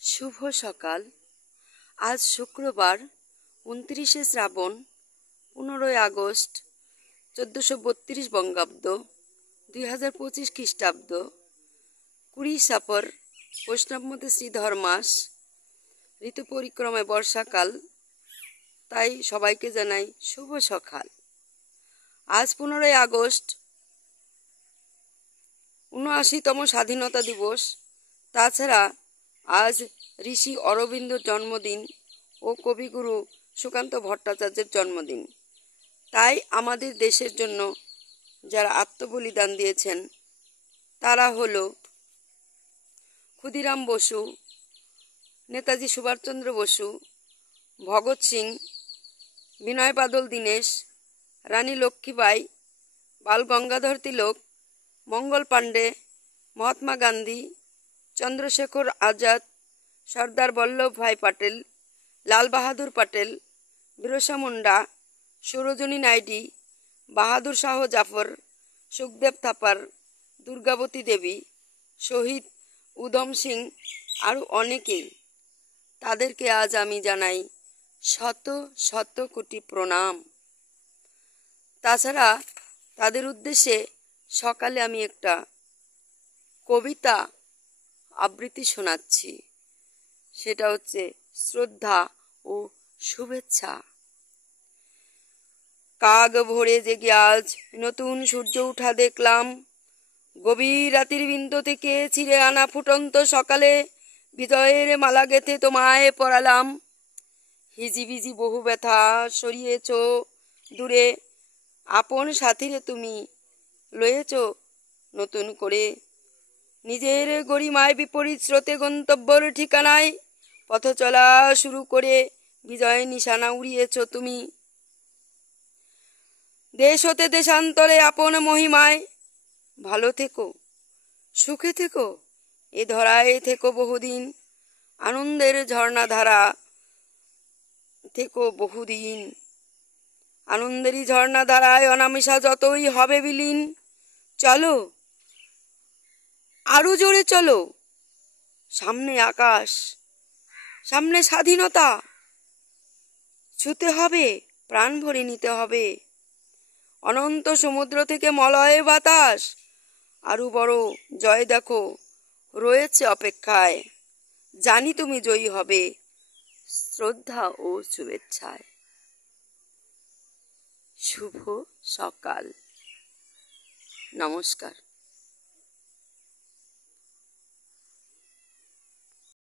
শুভ সকাল। আজ শুক্রবার 29শে শ্রাবণ 15ই আগস্ট 1432 বঙ্গাব্দ 2025 খ্রিস্টাব্দ 20 সাপর বৈষ্ণবমতে শ্রীধর মাস, ঋতু পরিক্রমায় বর্ষাকাল। তাই সবাইকে জানাই শুভ সকাল। আজ 15ই আগস্ট 79তম স্বাধীনতা দিবস। তাছাড়া আজ ঋষি অরবিন্দর জন্মদিন ও কবিগুরু সুকান্ত ভট্টাচার্যের জন্মদিন। তাই আমাদের দেশের জন্য যারা আত্মবলিদান দিয়েছেন তারা হলো ক্ষুদিরাম বসু, নেতাজি সুভাষচন্দ্র বসু, ভগৎ সিং, বিনয় বাদল দীনেশ, রানী লক্ষ্মীবাই, বাল গঙ্গাধর তিলক, মঙ্গল পাণ্ডে, মহাত্মা গান্ধী, চন্দ্রশেখর আজাদ, সর্দার বল্লভভাই পাটেল, লাল বাহাদুর পাটেল, বিরসা মুন্ডা, সরোজিনী নাইডু, বাহাদুর শাহ জাফর, সুখদেব থাপার, দুর্গাবতী দেবী, শহীদ উধম সিং, আরও অনেকেই। তাদেরকে আজ আমি জানাই শত শত কোটি প্রণাম। তাছাড়া তাদের উদ্দেশ্যে সকালে আমি একটা কবিতা আবৃত্তি শোনাচ্ছি। সেটা হচ্ছে শ্রদ্ধা ও শুভেচ্ছা। কাগ ভোরে জেগে আজ নতুন সূর্য উঠা দেখলাম, গভীর রাতির বিন্দু থেকে ছিঁড়ে আনা ফুটন্ত সকালে বিজয়ের মালা গেথে তোমায় পরালাম। হিজিবিজি বহু ব্যথা সরিয়েছ দূরে, আপন সাথীরে তুমি লয়েছ নতুন করে। নিজের গরিমায় বিপরীত স্রোতে গন্তব্যর ঠিকানায় পথ চলা শুরু করে বিজয় নিশানা উড়িয়েছ তুমি। দেশ হতে দেশান্তরে আপন মহিমায় ভালো থেকো, সুখে থেকো, এ ধরায় থেকো বহুদিন, আনন্দের ঝর্ণাধারা থেকো বহুদিন। আনন্দেরই ঝর্ণাধারায় অনামিশা যতই হবে বিলীন। চলো আরো জোরে চলো, সামনে আকাশ, সামনে স্বাধীনতা, ছুতে হবে, প্রাণ ভরে নিতে হবে। অনন্ত সমুদ্র থেকে মলয় বাতাস, আরো বড় জয় দেখো রয়েছে অপেক্ষায়। জানি তুমি জয়ী হবে, শ্রদ্ধা ও শুভেচ্ছায়। শুভ সকাল। নমস্কার।